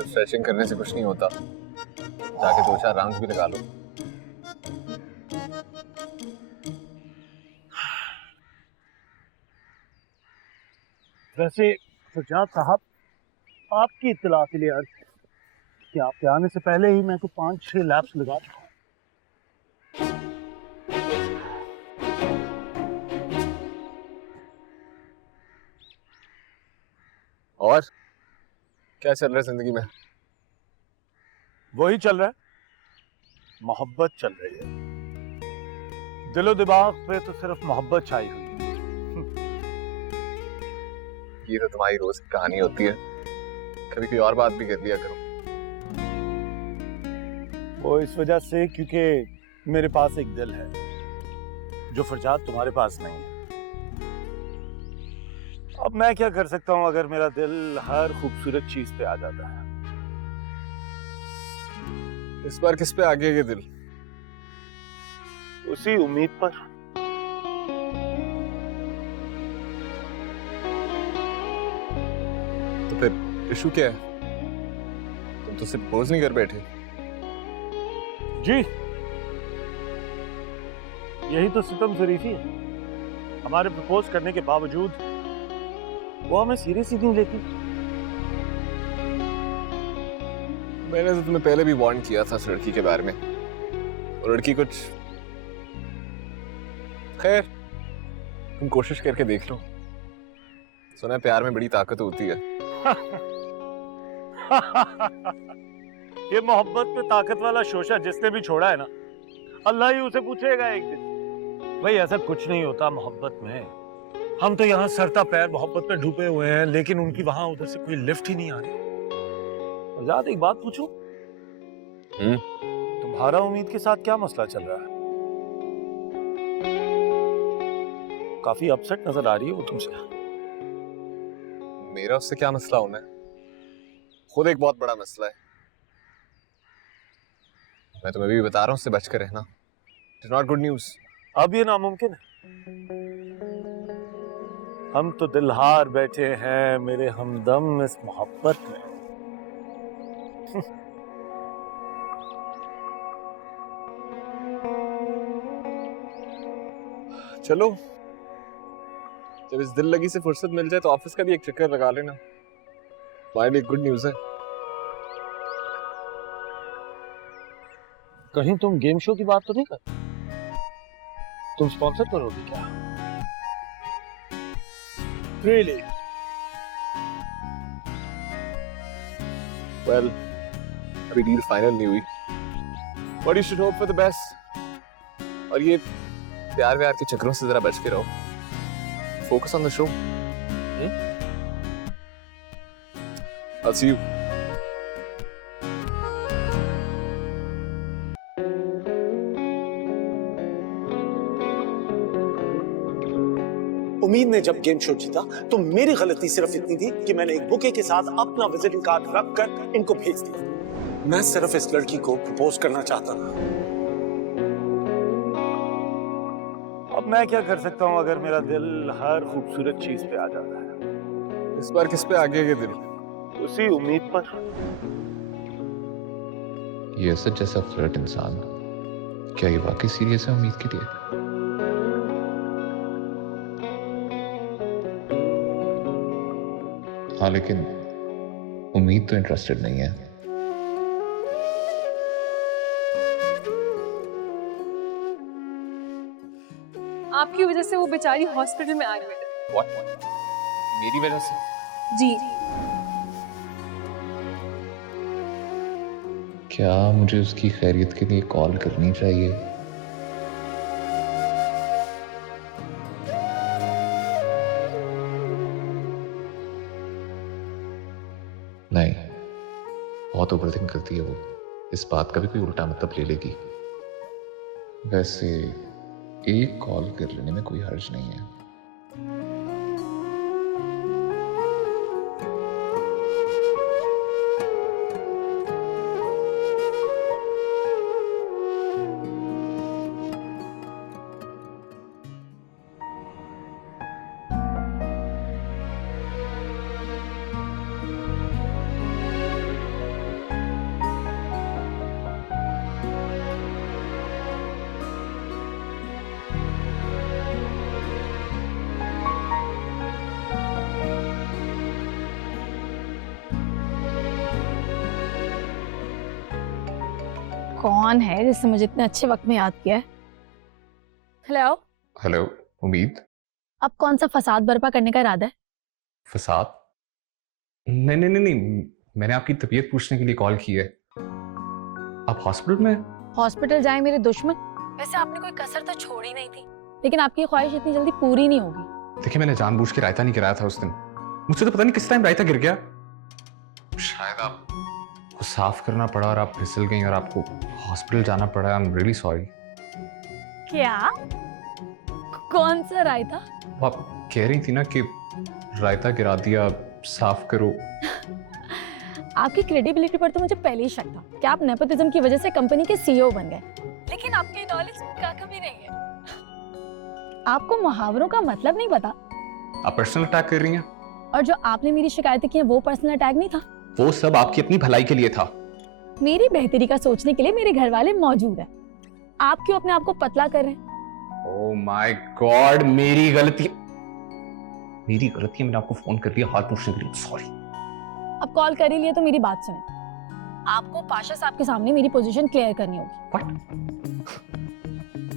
सिर्फ स्ट्रेचिंग करने से कुछ नहीं होता, जाके 2-4 राउंड्स भी लगा लो। वैसे सुजात साहब, आपकी इत्तला के लिए अर्ज है कि आपके आने से पहले ही मैं को 5-6 लैप्स लगा चुका हूं। और क्या चल रहा है जिंदगी में? वही चल रहा है, मोहब्बत चल रही है। दिलो दिमाग पे तो सिर्फ मोहब्बत छाई हुई है। ये तो तुम्हारी रोज की कहानी होती है, कभी कोई और बात भी कर लिया करो। वो इस वजह से क्योंकि मेरे पास एक दिल है जो फरजाद तुम्हारे पास नहीं है। अब मैं क्या कर सकता हूं अगर मेरा दिल हर खूबसूरत चीज पे आ जाता है। इस बार किस पे आ गया ये दिल? उसी उम्मीद पर। तो फिर इशू क्या है? तुम तो सिर्फ प्रपोज नहीं कर बैठे। जी, यही तो सितम शरीफी है। हमारे प्रपोज करने के बावजूद वो हमें सीरियस ही नहीं लेती। मैंने तो तुम्हें पहले भी वार्न किया था इस लड़की के बारे में, और लड़की कुछ, खैर तुम कोशिश करके देख लो। सुना है प्यार में बड़ी ताकत होती है। ये मोहब्बत पे ताकत वाला शोशा जिसने भी छोड़ा है ना, अल्लाह ही उसे पूछेगा एक दिन। भाई ऐसा कुछ नहीं होता मोहब्बत में। हम तो यहाँ सरता पैर मोहब्बत में डूबे हुए हैं, लेकिन उनकी वहां उधर से कोई लिफ्ट ही नहीं आ रही। आजाद, एक बात पूछूं? तुम्हारा उम्मीद के साथ क्या मसला चल रहा है? काफी अपसेट नजर आ रही है वो तुमसे। मेरा उससे क्या मसला होना है? खुद एक बहुत बड़ा मसला है। मैं तुम्हें भी बता रहा हूँ, उससे बच कर रहना। It's not good news. अब ये नामुमकिन है। हम तो दिलहार बैठे हैं मेरे हमदम इस मोहब्बत में। चलो, जब इस दिल लगी से फुर्सत मिल जाए तो ऑफिस का भी एक चक्कर लगा लेना। तुम्हारे लिए गुड न्यूज है। कहीं तुम गेम शो की बात तो नहीं कर? तुम स्पॉन्सर करोगे क्या? Really? Well, अभी डील फाइनल नहीं हुई, but you should hope for the best. और ये प्यार व्यार के चक्करों से जरा बच के रहो। Focus on the show. I'll see you. उम्मीद ने जब गेम शो जीता तो मेरी गलती सिर्फ इतनी थी कि मैंने एक बुके के साथ अपना विजिटिंग कार्ड रखकर इनको भेज दिया। मैं सिर्फ इस लड़की को प्रपोज करना चाहता था। अब मैं क्या कर सकता हूँ अगर मेरा दिल हर खूबसूरत चीज पे आ जाता है। इस बार किस पे आ गया ये दिल? उसी उम्मीद पर। ये असद जैसा फ्लर्ट इंसान क्या ये वाकई सीरियस है उम्मीद के लिए? हाँ, लेकिन उम्मीद तो इंटरेस्टेड नहीं है। आपकी वजह से वो बेचारी हॉस्पिटल में एडमिट है। What? मेरी वजह से? जी। क्या मुझे उसकी खैरियत के लिए कॉल करनी चाहिए? नहीं, बहुत ओवरथिंक करती है वो। इस बात का भी कोई उल्टा मतलब ले लेगी। वैसे एक कॉल कर लेने में कोई हर्ज नहीं है। कौन है जिसने मुझे इतने अच्छे वक्त में याद किया है? हेलो, हेलो उम्मीद। अब कौन सा फसाद बर्पा करने का इरादा है? फसाद? नहीं नहीं नहीं नहीं, मैंने आपकी तबीयत पूछने के लिए कॉल की है। आप हॉस्पिटल में? हॉस्पिटल जाए मेरे दुश्मन। वैसे आपने कोई कसर तो छोड़ी नहीं थी, लेकिन आपकी ख्वाहिश इतनी जल्दी पूरी नहीं होगी। देखिए, मैंने जानबूझ के रायता नहीं गिराया था उस दिन। मुझसे तो पता नहीं किस टाइम रायता गिर गया। शायद आपको साफ करना पड़ा और आप फिसल गई और आपको हॉस्पिटल जाना पड़ा। I am really sorry. क्या? कौन सा रायता? वो आप कह रही थी ना कि रायता गिरा दिया, साफ करो। आपकी क्रेडिबिलिटी पर तो मुझे पहले ही शक था कि आप नेपोटिज्म की वजह से कंपनी के सीईओ बन गए, लेकिन आपकी नॉलेज का कभी नहीं है। आपको मुहावरों का मतलब नहीं पता। आप पर्सनल अटैक कर रही हैं। और जो आपने मेरी शिकायतें की हैं वो पर्सनल अटैक नहीं था। वो सब आपकी अपनी भलाई के लिए था। मेरी बेहतरी का सोचने के लिए मेरे घर वाले मौजूद हैं। आप क्यों अपने आप को पतला कर रहे हैं? ओह माय गॉड, मेरी गलती। मैंने आपको फोन कर लिया हाल पूछने के लिए। सॉरी। अब कॉल कर ही लिया तो मेरी बात सुने। आपको पाशा साहब के सामने मेरी पोजीशन क्लियर करनी होगी। व्हाट?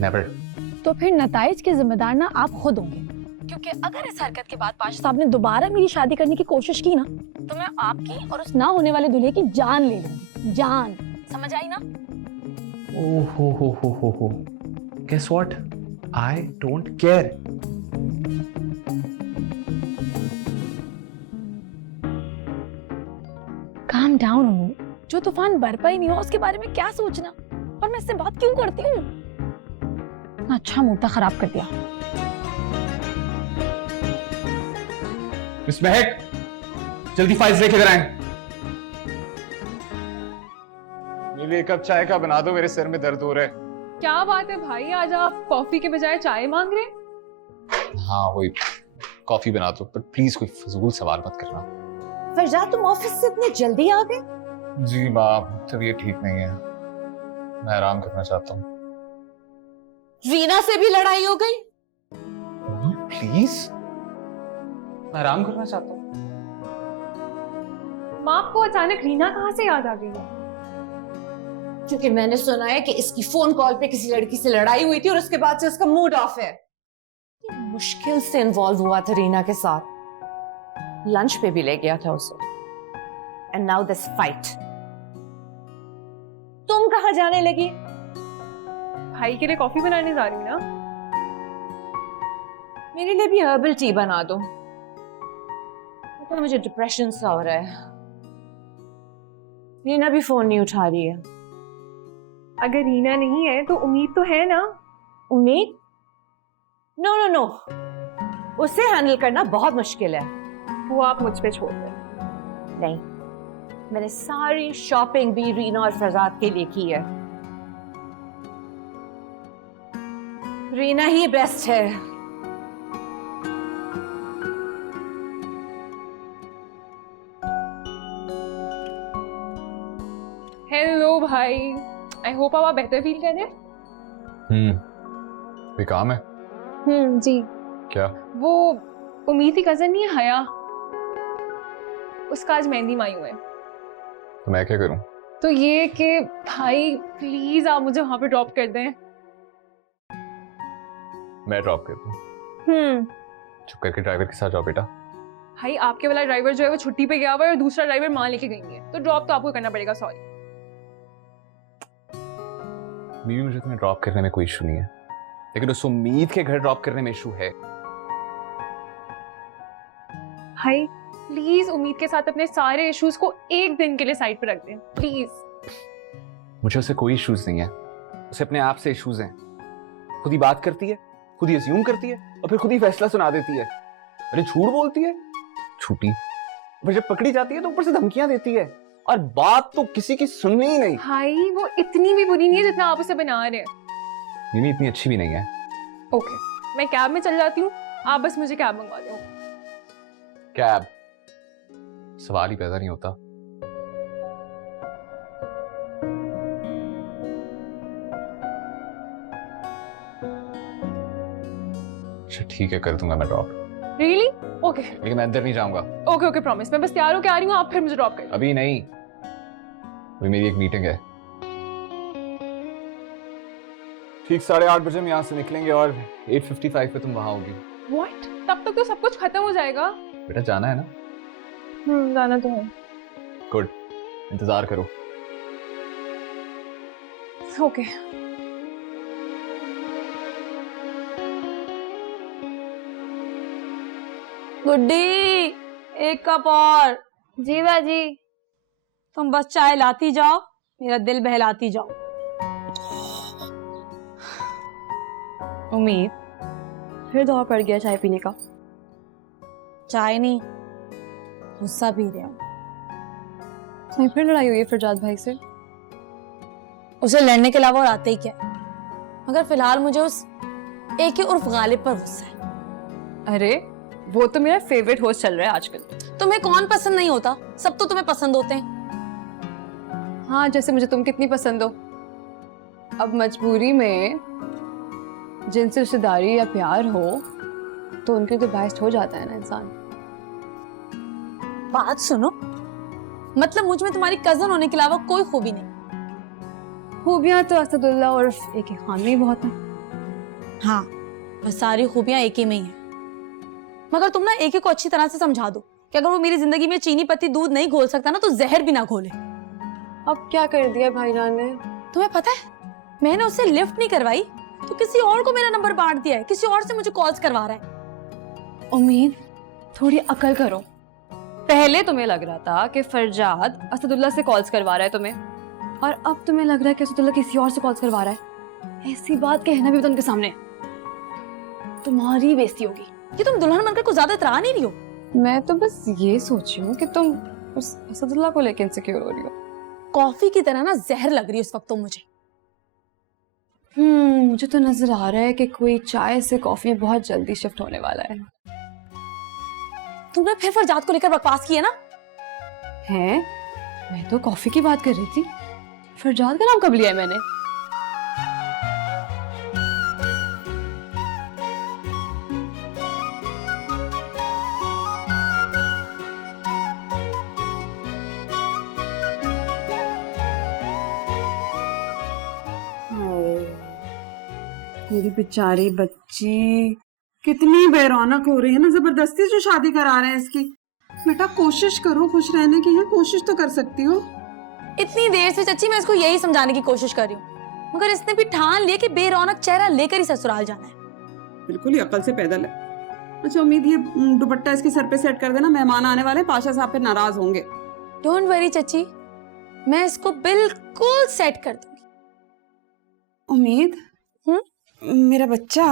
नेवर। तो फिर नताइज के जिम्मेदार ना आप खुद होंगे, क्योंकि अगर इस हरकत के बाद पाशा साहब ने दोबारा मेरी शादी करने की कोशिश की ना, तो मैं आपकी और उस ना होने वाले दूल्हे की जान ले लूंगी। जान, समझ आई ना? ओह हो। Guess what? I don't care. Calm down अनु। जो तूफान बरपा ही नहीं हो उसके बारे में क्या सोचना? और मैं इससे बात क्यों करती हूँ? इतना अच्छा मूड था, खराब कर दिया। मिस महक, जल्दी फाइल्स लेके इधर आएं। मेरे लिए एक कप चाय का बना दो, मेरे सिर में दर्द हो रहा है। क्या बात है भाई, आज आप कॉफी के बजाय चाय मांग रहे हैं? हाँ वही, कॉफी बना दो, पर प्लीज कोई फजूल सवाल मत करना। फरजाद, तुम ऑफिस से इतने जल्दी आ गए? जी माँ, तबीयत ठीक नहीं है, मैं आराम करना चाहता हूँ। रीना से भी लड़ाई हो गई? प्लीज, मैं आराम करना चाहता हूँ। माँ, आपको अचानक रीना कहाँ से याद आ गई है? क्योंकि मैंने सुना है कि इसकी फोन कॉल पे किसी लड़की से लड़ाई हुई थी और उसके बाद से उसका मूड ऑफ है। मुश्किल से इन्वॉल्व हुआ था रीना के साथ, लंच पे भी ले गया था उसे। And now this fight. तुम कहाँ जाने लगी? भाई के लिए कॉफी बनाने जा रही हूँ ना। मेरे लिए भी हर्बल टी बना दो, तो मुझे डिप्रेशन सा हो रहा है। रीना भी फोन नहीं उठा रही है। अगर रीना नहीं है तो उम्मीद तो है ना। उम्मीद? नो नो नो, उसे हैंडल करना बहुत मुश्किल है। वो आप मुझ पे छोड़ दें। नहीं, मैंने सारी शॉपिंग भी रीना और फरजाद के लिए की है। रीना ही बेस्ट है। हेलो भाई, आई होप आप बेहतर फील कर रहे हैं। कोई काम है? जी। क्या? वो उम्मीद की कजन नहीं है हया, उसका आज मेहंदी मायू है। तो मैं क्या करूं? तो ये कि भाई प्लीज आप मुझे वहां पे ड्रॉप कर दें। मैं ड्रॉप कर दूं? चुप करके ड्राइवर के साथ जाओ बेटा। भाई आपके वाला ड्राइवर जो है वो छुट्टी पे गया हुआ है और दूसरा ड्राइवर मां लेके गई है, तो ड्रॉप तो आपको करना पड़ेगा। सॉरी। बीवी, मुझे तुम्हें ड्रॉप करने में कोई इशू नहीं है, लेकिन उस उम्मीद के घर ड्रॉप करने में इशू है। भाई प्लीज उम्मीद के साथ अपने सारे इश्यूज को एक दिन के लिए साइड पे रख दें प्लीज। मुझे उससे कोई इश्यूज नहीं है, उसे अपने आप से इश्यूज हैं। खुद ही बात करती है, खुद ही अज्यूम करती है और फिर खुद ही फैसला सुना देती है। अरे झूठ बोलती है, झूठी। फिर जब पकड़ी जाती है तो ऊपर से धमकियां देती है, और बात तो किसी की सुननी ही नहीं। भाई वो इतनी भी बुरी नहीं है जितना आप उसे बना रहे हैं। मिमी इतनी अच्छी भी नहीं है। ओके, मैं कैब में चल जाती हूँ, आप बस मुझे कैब मंगवा दो। कैब? सवाल ही पैदा नहीं होता। अच्छा ठीक है, कर दूंगा मैं ड्रॉप। रियली? ओके लेकिन मैं अंदर नहीं जाऊंगा। ओके ओके प्रॉमिस, मैं बस तैयार होके आ रही हूँ, आप फिर मुझे ड्रॉप कर। अभी नहीं, अभी मेरी एक मीटिंग है। ठीक 8:30 बजे हम यहाँ से निकलेंगे और 8:55 पे तुम वहाँ होगी। व्हाट? तब तक तो सब कुछ खत्म हो जाएगा। बेटा जाना है ना? जाना तो है। गुड, इंतजार करो। ओके। गुड्डी, एक कप और। जी बाजी। तुम बस चाय लाती जाओ, मेरा दिल बहलाती जाओ। उम्मीद, फिर दौर पड़ गया चाय पीने का। चाय नहीं, गुस्सा पी रहे हो। नहीं, फिर लड़ाई हुई है फरजाद भाई से? उसे लड़ने के अलावा और आते ही क्या है? मगर फिलहाल मुझे उस एक ही उर्फ गालिब पर गुस्सा है। अरे वो तो मेरा फेवरेट होस्ट चल रहा है आजकल। तुम्हें कौन पसंद नहीं होता? सब तो तुम्हें पसंद होते हैं। हाँ, जैसे मुझे तुम कितनी पसंद हो। अब मजबूरी में जिनसे रिश्तेदारी या प्यार हो तो उनके तो बायस्ड हो जाता है ना इंसान। बात सुनो, मतलब मुझ में तुम्हारी कजन होने के अलावा कोई खूबी नहीं। खूबियां तो असदुल्ला और एक ही खान में ही बहुत है। हाँ, बस सारी खूबियां एक ही में ही है। मगर तुम ना एक ही को अच्छी तरह से समझा दो कि अगर वो मेरी जिंदगी में चीनी पत्ती दूध नहीं घोल सकता ना, तो जहर भी ना घोले। अब क्या कर दिया भाईजान ने? तुम्हें पता है, मैंने उससे लिफ्ट नहीं करवाई तो किसी और को मेरा नंबर बांट दिया है, किसी और से मुझे कॉल्स करवा रहा है। उम्मीद, थोड़ी अकल करो। पहले तुम्हें लग रहा था कि फरजाद असदुल्ला से कॉल्स करवा रहा है तुम्हें, और अब तुम्हें लग रहा है कि असदुल्ला किसी और से कॉल्स करवा रहा है। ऐसी बात कहना भी तो उनके सामने तुम्हारी बेइज्जती होगी। कि तुम दुल्हन बनकर कुछ ज्यादा इतरा नहीं रही हो। मैं तो बस ये सोची हूँ कि तुम उस असदुल्ला को लेकर इनसिक्योर हो रही हो। कॉफी की तरह ना जहर लग रही है इस वक्त तो मुझे। मुझे तो नजर आ रहा है कि कोई चाय से कॉफी में बहुत जल्दी शिफ्ट होने वाला है। तुमने फिर फरजाद को लेकर बकवास की है ना? हैं? मैं तो कॉफी की बात कर रही थी। फरजाद का नाम कब लिया है मैंने? मेरी बेचारी बच्ची कितनी बेरौनक हो रही है ना, जबरदस्ती जो शादी करा रहे हैं इसकी। बेटा कोशिश करो, खुश रहने की है, कोशिश तो कर सकती हो। इतनी देर से चच्ची मैं इसको यही समझाने की कोशिश कर रही हूँ, मगर इसने भी ठान लिया कि बेरौनक चेहरा लेकर ही ससुराल जाना है। बिल्कुल ही अकल से पैदल है। अच्छा उम्मीद, ये दुपट्टा इसके सर पे सेट कर देना, मेहमान आने वाले, पाशा साहब पे नाराज होंगे। डोंट वरी चच्ची, मैं इसको बिल्कुल सेट कर दूंगी। उम्मीद, मेरा बच्चा,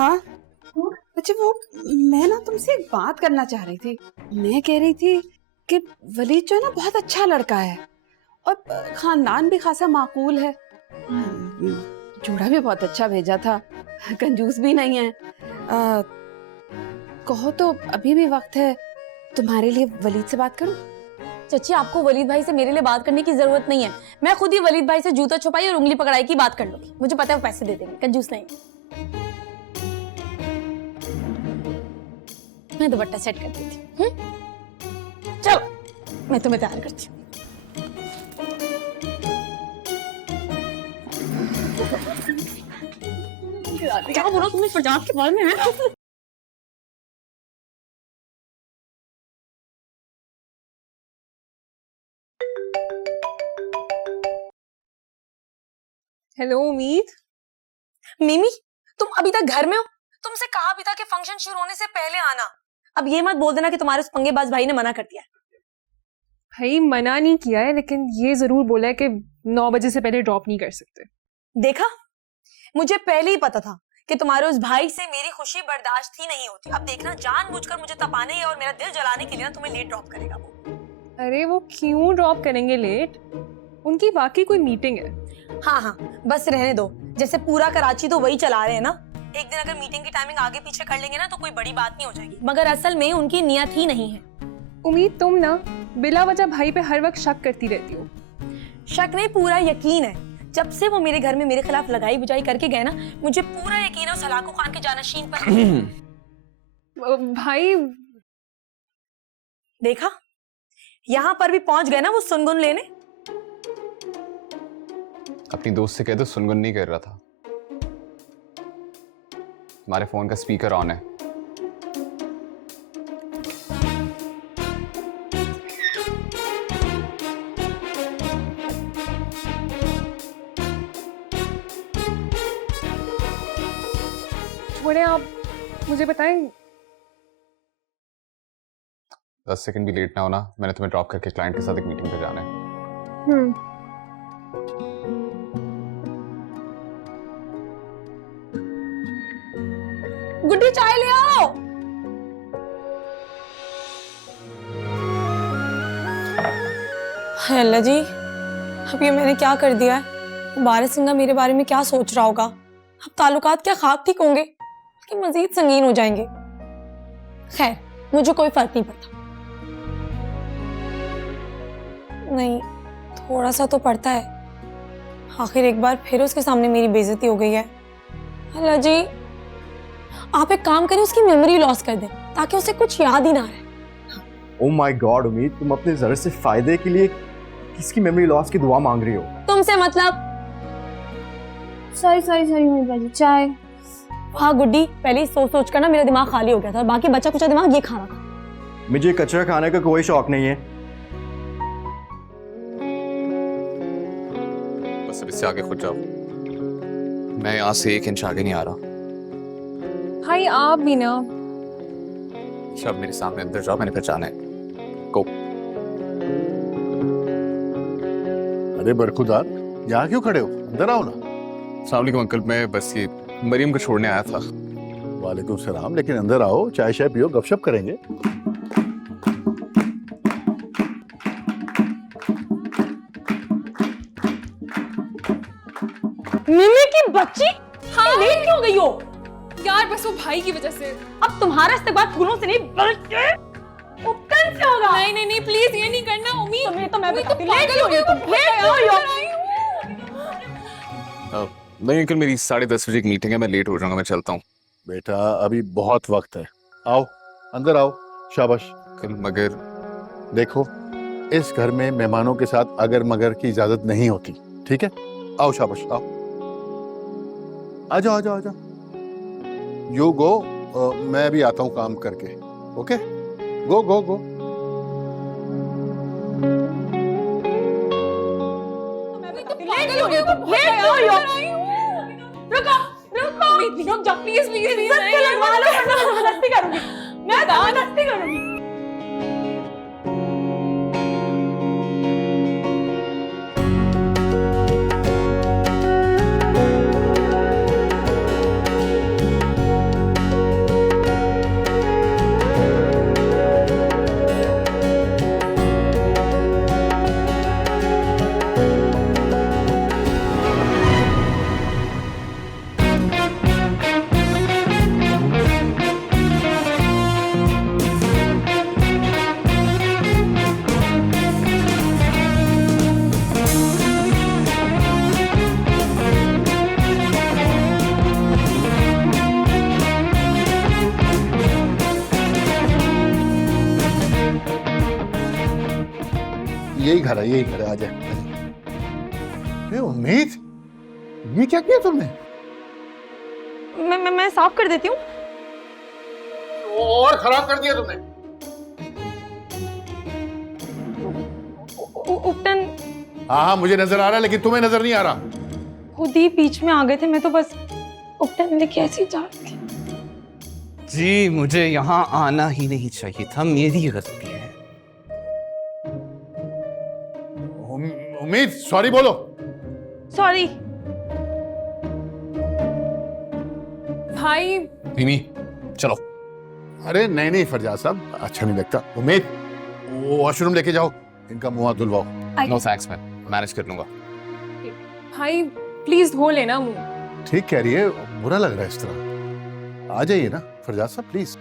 अच्छा वो मैं ना तुमसे एक बात करना चाह रही थी। मैं कह रही थी कि वलीद जो है ना बहुत अच्छा लड़का है और खानदान भी खासा माकूल है। जोड़ा भी बहुत अच्छा भेजा था, कंजूस भी नहीं है। कहो तो अभी भी वक्त है, तुम्हारे लिए वलीद से बात करूं? चच्ची, आपको वलीद भाई से मेरे लिए बात करने की जरूरत नहीं है। मैं खुद ही वलीद भाई से जूता छुपाई और उंगली पकड़ाई की बात कर लूंगी। मुझे पता है वो पैसे दे देंगे, कंजूस नहीं। मैं दुपट्टा सेट कर देती हूँ। चलो मैं तुम्हें तैयार करती हूँ। क्या बोला तुमने फरजाद के बारे में? हेलो उम्मीद। मिमी, तुम अभी तक घर में हो? तुमसे कहा भी था कि फंक्शन शुरू होने से पहले आना। अब ये मत बोल देना कि तुम्हारे उस पंगेबाज भाई ने मना कर दिया है। भाई मना नहीं किया है, लेकिन ये जरूर बोला है कि 9 बजे से पहले ड्रॉप नहीं कर सकते। देखा, मुझे पहले ही पता था कि तुम्हारे उस भाई से मेरी खुशी बर्दाश्त ही नहीं होती। अब देखना, जानबूझकर मुझे तपाने और मेरा दिल जलाने के लिए ना तुम्हें लेट ड्रॉप करेगा वो। अरे वो क्यों ड्रॉप करेंगे लेट? उनकी वाकई कोई मीटिंग है। हाँ, बस रहने दो। जैसे पूरा कराची तो वही चला रहे हैं ना। एक दिन अगर मीटिंग की टाइमिंग आगे पीछे कर लेंगे ना तो कोई बड़ी बात नहीं हो जाएगी, मगर असल में उनकी नियत ही नहीं है। उम्मीद, तुम ना बिला वजह भाई पे हर वक्त शक करती रहती हो। शक नहीं, पूरा यकीन है। जब से वो मेरे घर में मेरे खिलाफ लगाई बुझाई करके गए ना, मुझे पूरा यकीन है उस हलाकू खान के जानशीन पर। भाई देखा, यहाँ पर भी पहुंच गए ना वो सुनगुन लेने। अपनी दोस्त से कह दो सुनगुन नहीं कर रहा था। तुम्हारे फोन का स्पीकर ऑन है। छोड़े आप, मुझे बताएं 10 सेकंड भी लेट ना होना, मैंने तुम्हें ड्रॉप करके क्लाइंट के साथ एक मीटिंग पे जाना है। गुड्डी चाय ले आओ। अल्लाह जी, अब ये मैंने क्या कर दिया है? बारिश सिंह मेरे बारे में क्या सोच रहा होगा? अब ताल्लुकात क्या खाक ठीक होंगे कि मजीद संगीन हो जाएंगे? खैर, मुझे कोई फर्क नहीं पड़ता। नहीं, थोड़ा सा तो पड़ता है। आखिर एक बार फिर उसके सामने मेरी बेइज्जती हो गई है। अल्लाह जी, आप एक काम करें, उसकी मेमोरी लॉस कर दें ताकि उसे कुछ याद ही ना रहे। ओह माय गॉड उम्मीद, तुम अपने जरा से फायदे के लिए किसकी मेमोरी लॉस की दुआ मांग रही हो? तुमसे मतलब? सॉरी मेरी बाजी, चाय। हाँ गुड्डी, पहले ही सोच सोच कर ना मेरा दिमाग खाली हो गया था और बाकी बचा कुचा दिमाग ये खाना था। मुझे कचरा खाने का कोई शौक नहीं है। बस अब इससे आगे खुद जाओ, मैं यहाँ से 1 इंच आगे नहीं आ रहा। भाई आप भी ना। शब मेरे सामने अंदर जाओ, मैंने फिर जाना है। गो। अरे बरखुदार, यहाँ क्यों खड़े हो? अंदर आओ ना। अस्सलाम वालेकुम अंकल, मैं बस ये मरियम को छोड़ने आया था। वालेकुम सलाम, लेकिन अंदर आओ, चाय शाय पियो, गपशप करेंगे। मिमी की बच्ची, हाँ लेट क्यों गई हो? यार बस वो भाई की वजह से। अब तुम्हारा इस्तेमाल फूलों से नहीं बल्कि उपकरण से होगा। नहीं प्लीज ये नहीं करना उम्मीद। तुम्हें तो मैं उम्मीद, बताती तुम हूँ, लेट क्यों हुई हो तुम? लेट क्यों हुई हो? नहीं अंकल, मेरी 10:30 बजे एक मीटिंग है, मैं लेट हो जाऊंगा, मैं चलता हूँ। बेटा अभी बहुत वक्त है, आओ अंदर आओ। शाबाश। अंकल मगर देखो, इस घर में मेहमानों के साथ अगर मगर की इजाजत नहीं होती, ठीक है? आओ शाबाश, आओ। आ जाओ आ जाओ आ जाओ। यू गो, मैं भी आता हूँ काम करके। ओके, गो गो गो। लेट क्यों हुई हो तुम? लेट क्यों हुई हो? रुको रुक जा, प्लीज सत्य लगवा लो, वरना मैं जबरदस्ती करूंगी। मैं जबरदस्ती करूंगी। यही घर है, यही घर है, आ जाए। उम्मीद, ये क्या किया तुमने? मैं साफ कर देती हूँ। और खराब कर दिया तुमने। उपटन हाँ मुझे नजर आ रहा है, लेकिन तुम्हें नजर नहीं आ रहा। खुद ही बीच में आ गए थे, मैं तो बस उपटन लेके ऐसे ही जा रही थी। जी मुझे यहाँ आना ही नहीं चाहिए था, मेरी गलती है। उम्मीद, सॉरी बोलो। सॉरी भाई। मिमी चलो। अरे नहीं नहीं फरजाद साहब, अच्छा नहीं लगता। उम्मीद, वो वॉशरूम लेके जाओ, इनका मुंह हाथ धुलवाओ। नो थैंक्स, मैं मैनेज कर लूंगा। भाई प्लीज धो लेना मुंह। ठीक कह रही है, बुरा लग रहा है इस तरह। आ जाइए ना फरजाद साहब प्लीज।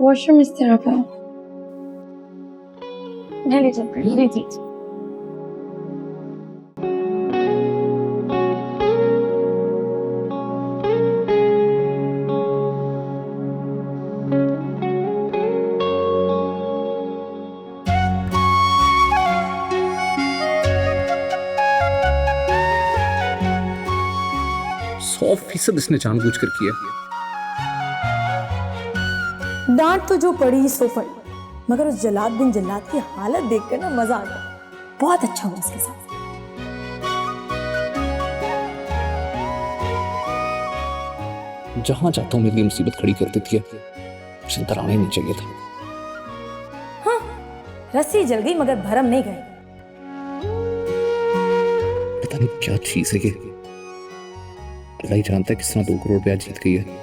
वॉशरूम इस तरफ है। मैं ले जाती हूँ, ले दीजिए। सब इसने जानबूझकर किया। डांट तो जो पड़ी सो पड़ी, मगर उस जलाद बिन जल्लाद की हालत देखकर ना मजा आ गया। बहुत अच्छा हुआ उसके साथ। जहां जाता हूं मेरी मुसीबत खड़ी कर देती है, मुझे अंदर आना ही नहीं चाहिए था। हाँ, रस्सी जल गई मगर भरम नहीं गए। पता नहीं क्या चीज है ये, अल्लाह ही जानता है किस तरह 2 करोड़ रुपया जीत गई है।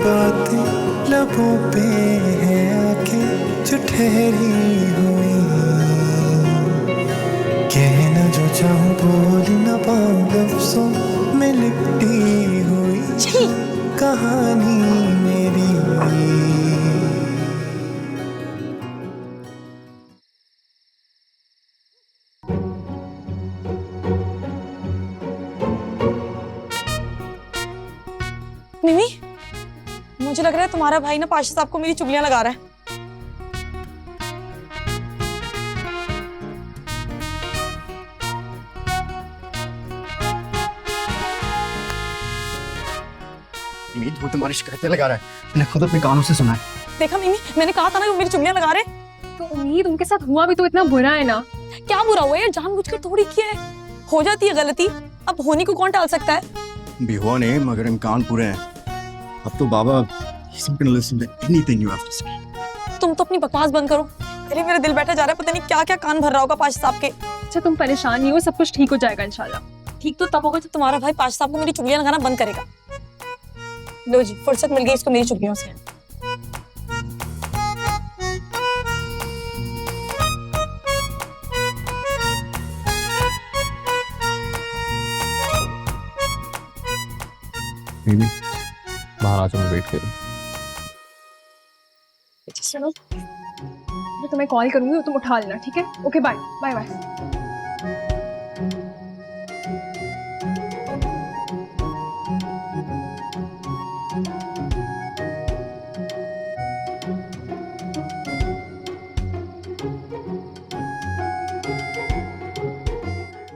बातें लबों पे है आंखें जो ठहरी हुई, कहना जो चाहूं बोल न पाऊं लफ्जों में लिपटी हुई कहानी मेरी। मिमी, मुझे लग रहा है तुम्हारा भाई ना पाशा साहब को मेरी चुगलियां लगा रहा है। उम्मीद वो तुम्हारी शिकायतें लगा रहा है, मैंने खुद अपने कानों से सुना है। देखा मिमी, मैंने कहा था ना वो मेरी चुगलियां लगा रहे हैं। तो उम्मीद उनके साथ हुआ भी तो इतना बुरा है ना। क्या बुरा हुआ है? जानबूझकर थोड़ी किया है, हो जाती है गलती, अब होने को कौन टाल सकता है? भी हुआ नहीं मगर इम्कान पूरे हैं। अब तो बाबा he's not gonna listen to anything you have to say. तुम तो अपनी बकवास बंद करो। पहले मेरा दिल बैठा जा रहा है, पता नहीं क्या क्या कान भर रहा होगा पाशा साहब के। अच्छा तुम परेशान नहीं हो, सब कुछ ठीक हो जाएगा इंशाल्लाह। ठीक तो तब होगा जब तुम्हारा भाई पाशा साहब को मेरी चुगलियां लगाना बंद करेगा। लो जी, फुर्सत मिल गई इसको मेरी चुगलियों से। बाहर आ जाओ, मैं वेट करूं। चलो मैं तुम्हें कॉल करूंगी, तुम उठा लेना, ठीक है? Okay bye bye bye.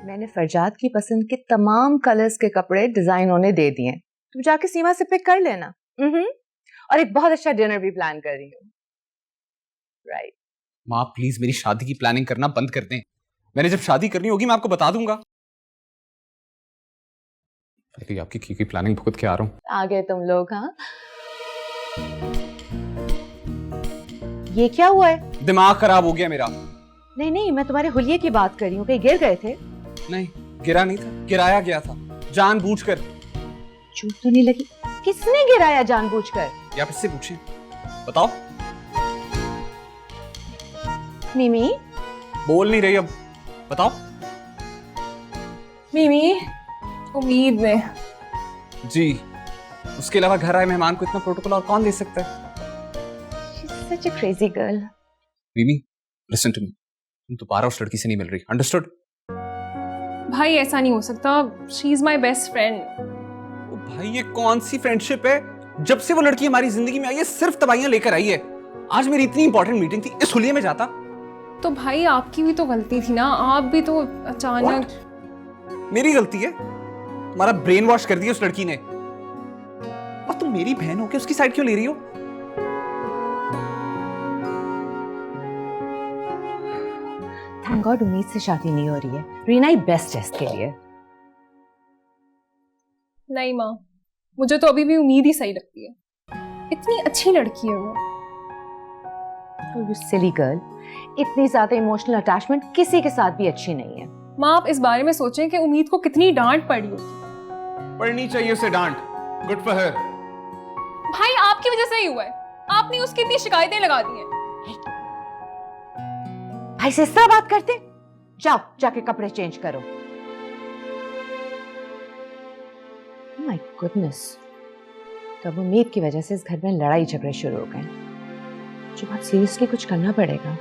मैंने फरजाद की पसंद के तमाम कलर्स के कपड़े डिजाइन होने दे दिए, तुम जाके सीमा से पिक कर लेना। और एक बहुत अच्छा डिनर भी प्लान कर रही हूँ। राइट। माँ प्लीज मेरी शादी की प्लानिंग करना बंद कर दें। मैंने जब शादी करनी होगी मैं आपको बता दूंगा। पहले आपकी की प्लानिंग भुगत के आ रहा हूँ। आ गए तुम लोग। हाँ, ये क्या हुआ है? दिमाग खराब हो गया मेरा। नहीं नहीं, मैं तुम्हारे हुलिये की बात कर रही हूँ। कहीं गिर गए थे? नहीं, गिरा नहीं था, गिराया गया था जानबूझकर। चोट तो नहीं लगी? किसने गिराया जानबूझकर? या किससे पूछे, बताओ। मिमी बोल नहीं रही, अब बताओ। मिमी उम्मीद ने जी, उसके अलावा घर आए मेहमान को इतना प्रोटोकॉल और कौन दे सकता है? Such a crazy girl. मिमी लिसन टू मी, तुम दोबारा उस लड़की से नहीं मिल रही, अंडरस्टूड? भाई ऐसा नहीं हो सकता, she is my best friend. भाई ये कौन सी फ्रेंडशिप है? जब से वो लड़की हमारी जिंदगी में आई है सिर्फ तबाहियां लेकर आई है। आज मेरी इतनी इंपॉर्टेंट मीटिंग थी, इस हुलिये में जाता। तो भाई आपकी भी तो गलती थी ना, आप भी तो अचानक। मेरी गलती है? हमारा ब्रेन वॉश कर दिया उस लड़की ने। और तुम मेरी बहन हो के उसकी साइड क्यों ले रही हो? थैंक गॉड उम्मीद से शादी नहीं हो रही है। रीना ही बेस्ट है इसके लिए। नहीं माँ, मुझे तो अभी भी उम्मीद ही सही लगती है, इतनी अच्छी लड़की है वो। You silly girl, इतनी ज्यादा इमोशनल अटैचमेंट किसी के साथ भी अच्छी नहीं है। माँ आप इस बारे में सोचें कि उम्मीद को कितनी डांट पड़ी होगी। पढ़नी चाहिए उसे डांट, गुड फॉर हर। भाई आपकी वजह से ही हुआ है, आपने उसकी इतनी शिकायतें लगा दी हैं। भाई से इस तरह बात करते? जाओ जाके कपड़े चेंज करो। माय गुडनेस, तब उम्मीद की वजह से इस घर में लड़ाई झगड़े शुरू हो गए। मुझे बहुत सीरियसली कुछ करना पड़ेगा।